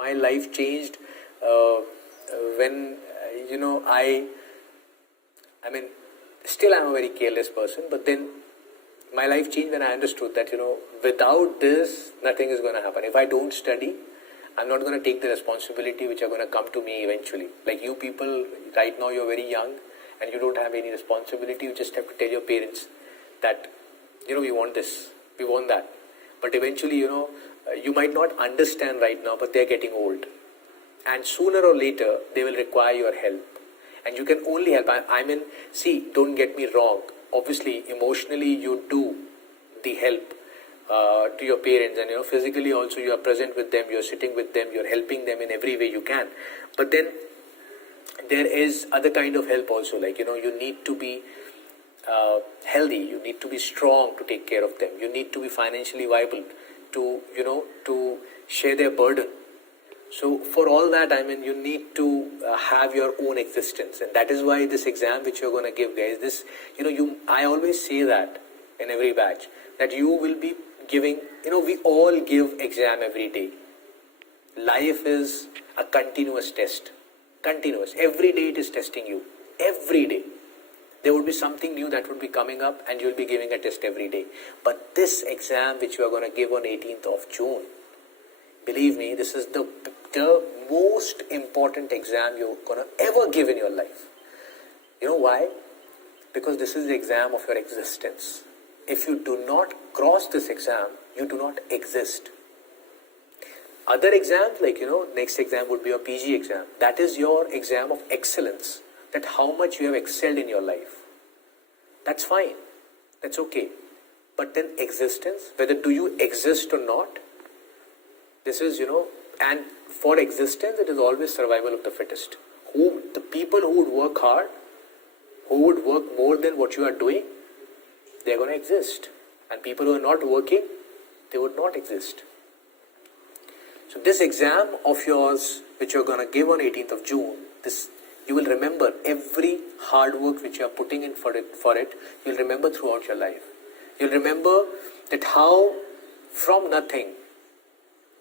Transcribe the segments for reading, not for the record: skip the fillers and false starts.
My life changed when, still I'm a very careless person, but then my life changed when I understood that, without this, nothing is going to happen. If I don't study, I'm not going to take the responsibility which are going to come to me eventually. Like you people, right now you're very young and you don't have any responsibility. You just have to tell your parents that, we want this, we want that. But eventually, you might not understand right now, but they're getting old. And sooner or later, they will require your help. And you can only help. See, don't get me wrong. Obviously, emotionally, you do the help to your parents, and physically also you are present with them, you're sitting with them, you're helping them in every way you can. But then there is other kind of help also, like you need to be healthy, you need to be strong to take care of them, you need to be financially viable to to share their burden. So for all that, you need to have your own existence, and that is why this exam which you're going to give, guys, this I always say that in every batch, that you will be giving, we all give exam every day. Life is a continuous test. Continuous. Every day it is testing you. Every day. There would be something new that would be coming up and you'll be giving a test every day. But this exam which you are going to give on 18th of June, believe me, this is the most important exam you're going to ever give in your life. You know why? Because this is the exam of your existence. If you do not cross this exam, you do not exist. Other exams, like, next exam would be your PG exam. That is your exam of excellence. That how much you have excelled in your life. That's fine. That's okay. But then existence, whether do you exist or not, this is, and for existence, it is always survival of the fittest. The people who would work hard, who would work more than what you are doing, they're going to exist. And people who are not working, they would not exist. So this exam of yours, which you're going to give on 18th of June, you will remember every hard work which you are putting in for it, you'll remember throughout your life. You'll remember that how from nothing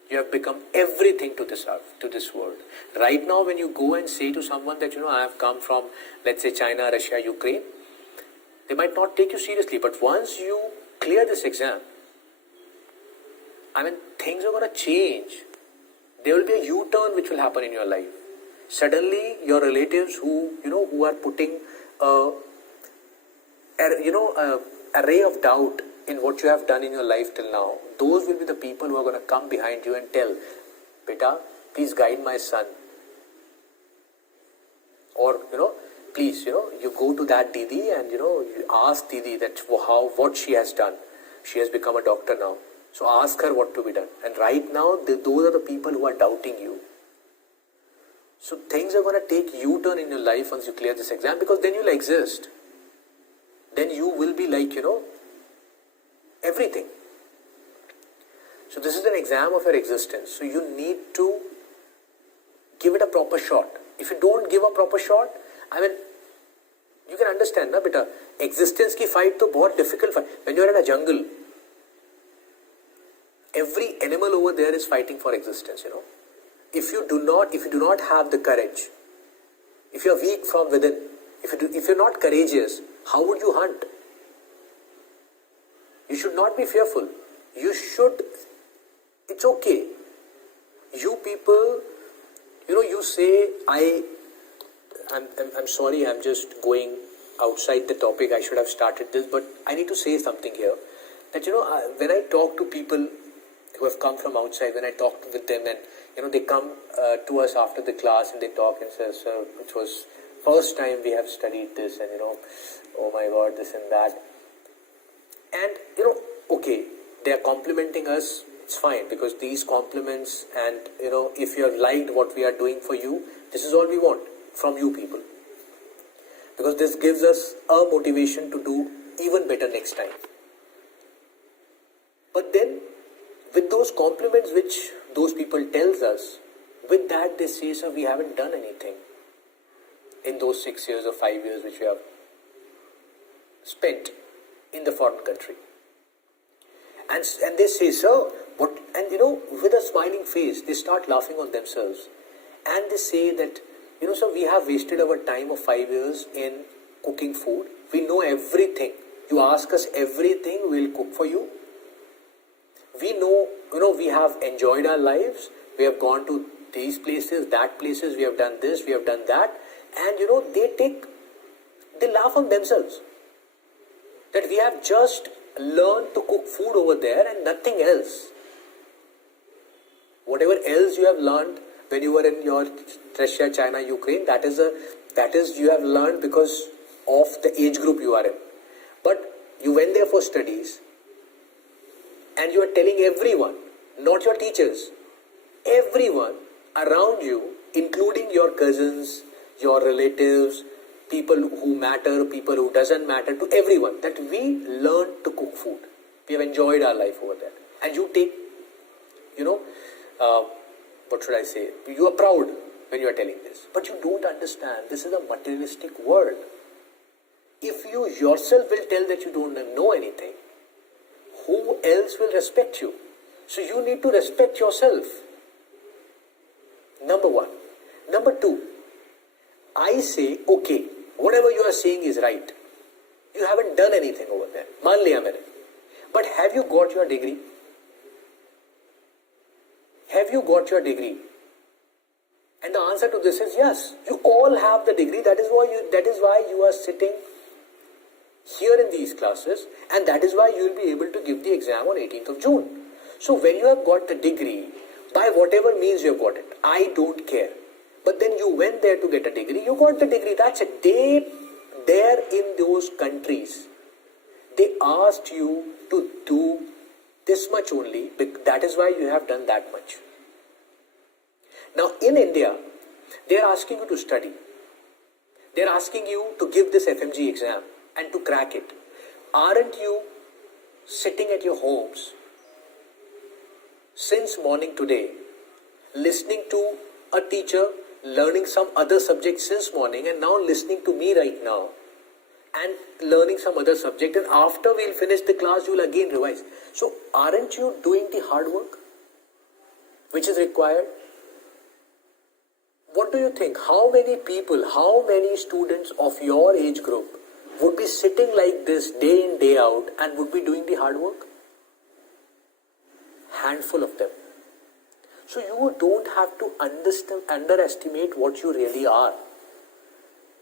you have become everything to this earth, to this world. Right now, when you go and say to someone that, I have come from, let's say, China, Russia, Ukraine, they might not take you seriously. But once you clear this exam, things are going to change. There will be a U-turn which will happen in your life. Suddenly, your relatives who are putting a ray of doubt in what you have done in your life till now, those will be the people who are going to come behind you and tell, Beta, please guide my son. Or, please, you go to that Didi and, you ask Didi that what she has done. She has become a doctor now. So ask her what to be done. And right now, those are the people who are doubting you. So things are going to take U-turn in your life once you clear this exam, because then you'll exist. Then you will be like, everything. So this is an exam of your existence. So you need to give it a proper shot. If you don't give a proper shot, you can understand, na beta, existence ki fight to bahut difficult fight. When you're in a jungle, every animal over there is fighting for existence, If you do not have the courage, if you're weak from within, if you're not courageous, how would you hunt? You should not be fearful. It's okay. You people, you say, I'm sorry, I'm just going outside the topic. I should have started this, but I need to say something here. That, when I talk to people who have come from outside, when I talk with them and, they come to us after the class and they talk and say, sir, it was first time we have studied this and, oh my God, this and that. And, okay, they are complimenting us, it's fine, because these compliments and, if you have liked what we are doing for you, this is all we want from you people. Because this gives us a motivation to do even better next time. But then, with those compliments which those people tells us, with that they say, sir, we haven't done anything in those 6 years or 5 years which we have spent in the foreign country. And they say, sir, And with a smiling face, they start laughing on themselves. And they say that, so we have wasted our time of 5 years in cooking food. We know everything. You ask us everything, we'll cook for you. We know, we have enjoyed our lives. We have gone to these places, that places. We have done this, we have done that. And, they laugh on themselves. That we have just learned to cook food over there and nothing else. Whatever else you have learned when you were in your Russia, China, Ukraine, that is you have learned because of the age group you are in. But you went there for studies and you are telling everyone, not your teachers, everyone around you, including your cousins, your relatives, people who matter, people who doesn't matter, to everyone, that we learned to cook food. We have enjoyed our life over there. And you take, what should I say? You are proud when you are telling this. But you don't understand, this is a materialistic world. If you yourself will tell that you don't know anything, who else will respect you? So you need to respect yourself. Number one. Number two, I say, okay, whatever you are saying is right. You haven't done anything over there. मान लिया मैंने. But have you got your degree? Have you got your degree? And the answer to this is yes. You all have the degree. That is why you are sitting here in these classes, and that is why you will be able to give the exam on 18th of June. So when you have got the degree, by whatever means you have got it, I don't care. But then you went there to get a degree, you got the degree, that's it. There in those countries, they asked you to do this much only, that is why you have done that much. Now in India, they are asking you to study. They are asking you to give this FMGE exam and to crack it. Aren't you sitting at your homes since morning today, listening to a teacher, learning some other subject since morning, and now listening to me right now and learning some other subject, and after we'll finish the class you will again revise. So aren't you doing the hard work which is required? What do you think? How many people, how many students of your age group would be sitting like this day in, day out and would be doing the hard work? Handful of them. So you don't have to underestimate what you really are.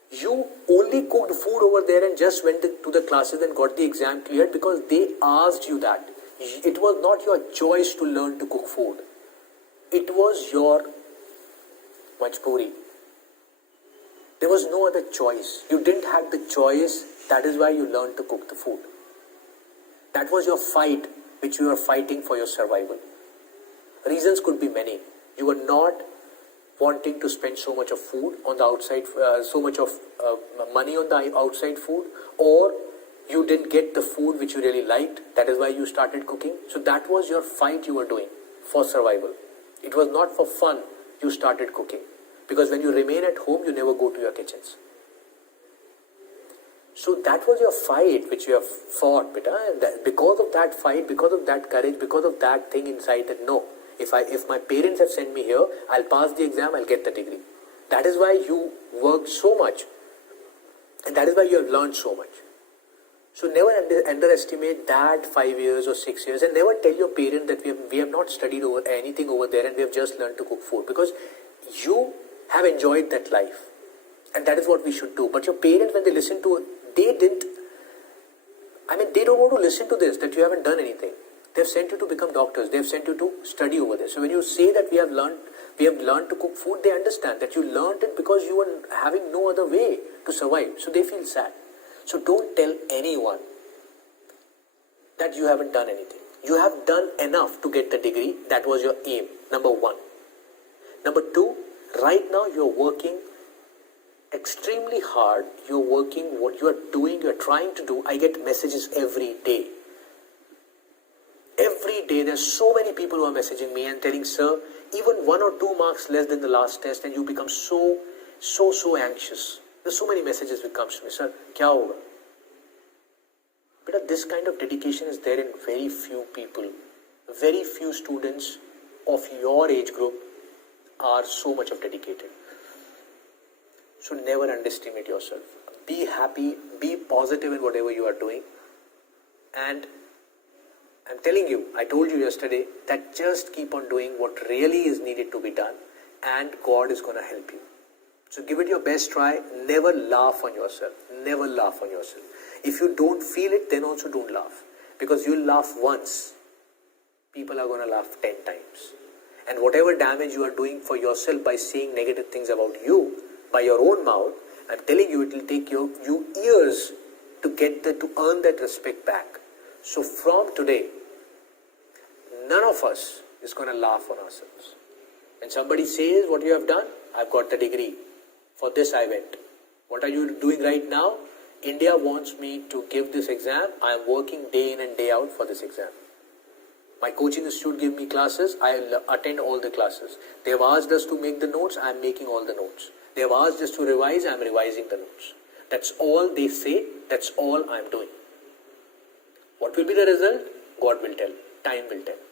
You only cooked food over there and just went to the classes and got the exam cleared because they asked you that. It was not your choice to learn to cook food. It was your majburi. There was no other choice. You didn't have the choice. That is why you learned to cook the food. That was your fight, which you were fighting for your survival. Reasons could be many. You were not wanting to spend so much of food on the outside, so much of money on the outside food, or you didn't get the food which you really liked. That is why you started cooking. So that was your fight you were doing for survival. It was not for fun you started cooking. Because when you remain at home, you never go to your kitchens. So that was your fight which you have fought, beta. And because of that fight, because of that courage, because of that thing inside that no, if my parents have sent me here, I'll pass the exam, I'll get the degree. That is why you worked so much. And that is why you have learned so much. So never underestimate that 5 years or 6 years, and never tell your parent that we have not studied anything over there and we have just learned to cook food, because you have enjoyed that life. And that is what we should do. But your parents, when they listen to it, they don't want to listen to this, that you haven't done anything. They have sent you to become doctors. They have sent you to study over there. So when you say that we have learned to cook food, they understand that you learned it because you were having no other way to survive. So they feel sad. So don't tell anyone that you haven't done anything. You have done enough to get the degree. That was your aim. Number one. Number two, right now you're working extremely hard. You're working what you are doing, you're trying to do. I get messages every day. Every day there's so many people who are messaging me and telling, sir, even 1 or 2 marks less than the last test and you become so anxious. There's so many messages which comes to me, sir, kya hoga? But this kind of dedication is there in very few people. very few students of your age group are so much of dedicated. So never underestimate yourself. Be happy, be positive in whatever you are doing. And I'm telling you, I told you yesterday that just keep on doing what really is needed to be done, and God is going to help you. So give it your best try. Never laugh on yourself. Never laugh on yourself. If you don't feel it, then also don't laugh. Because you'll laugh once, people are going to laugh 10 times. And whatever damage you are doing for yourself by saying negative things about you, by your own mouth, I'm telling you, it will take you years to to earn that respect back. So from today, none of us is going to laugh on ourselves. When somebody says what you have done, I've got the degree. For this I went. What are you doing right now? India wants me to give this exam. I am working day in and day out for this exam. My coaching institute give me classes. I attend all the classes. They have asked us to make the notes. I am making all the notes. They have asked us to revise. I am revising the notes. That's all they say. That's all I am doing. What will be the result? God will tell. Time will tell.